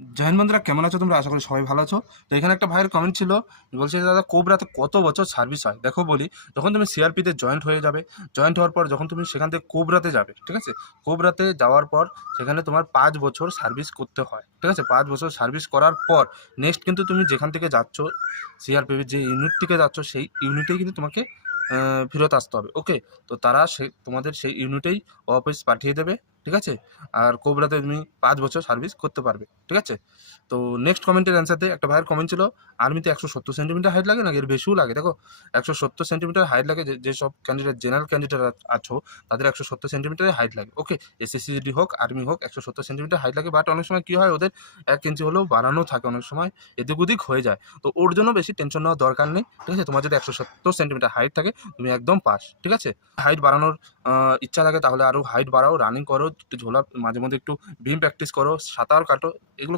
Join বন্ধুরা, কেমন আছো তোমরা? আশা করি সবাই ভালো আছো। তো এখানে একটা ভাইয়ের কমেন্ট ছিল, বলছে দাদা, কোবরাতে কত বছর সার্ভিস হয়? দেখো বলি, যখন তুমি সিআরপিতে জয়েন্ট হয়ে যাবে জয়েন্ট হওয়ার পর যখন তুমি সেখান থেকে কোবরাতে যাবে, ঠিক আছে? কোবরাতে যাওয়ার পর সেখানে তোমার পাঁচ বছর সার্ভিস করতে হয়, ঠিক আছে? পাঁচ বছর সার্ভিস করার পর নেক্সট কিন্তু তুমি যেখান থেকে যাচ্ছ সিআরপির যে ইউনিট থেকে যাচ্ছ, সেই ইউনিটেই কিন্তু তোমাকে ফেরত আসতে হবে ওকে তো তারা সে, তোমাদের সেই ইউনিটেই অফিস পাঠিয়ে দেবে ঠিক আছে? আর কোবরাতে তুমি পাঁচ বছর সার্ভিস করতে পারবে, ঠিক আছে? তো নেক্সট কমেন্টের অ্যান্সার দিয়ে একটা ভাইয়ের কমেন্ট ছিল, আর্মিতে একশো সত্তর সেন্টিমিটার হাইট লাগে না এর বেশিও লাগে? দেখো, একশো সত্তর সেন্টিমিটার হাইট লাগে যেসব ক্যান্ডিডেট জেনারেল ক্যান্ডিডেট আছো, তাদের একশো সত্তর সেন্টিমিটারের হাইট লাগে ওকে এসএসসিডি হোক আর্মি হোক, একশো সত্তর সেন্টিমিটার হাইট লাগে বাট অনেক সময় কী হয়, ওদের এক ইঞ্চি হলেও বাড়ানো থাকে, অনেক সময় এদিক ওদিক হয়ে যায়। তো ওর জন্য বেশি টেনশন নেওয়ার দরকার নেই, ঠিক আছে? তোমার যদি একশো সত্তর সেন্টিমিটার হাইট থাকে, তুমি একদম পাস, ঠিক আছে? হাইট বাড়ানোর ইচ্ছা থাকে, তাহলে আরও হাইট বাড়াও রানিং করো একটু ঝোলা মাঝে মধ্যে একটু ভীম প্র্যাকটিস করো সাঁতার কাটো এগুলো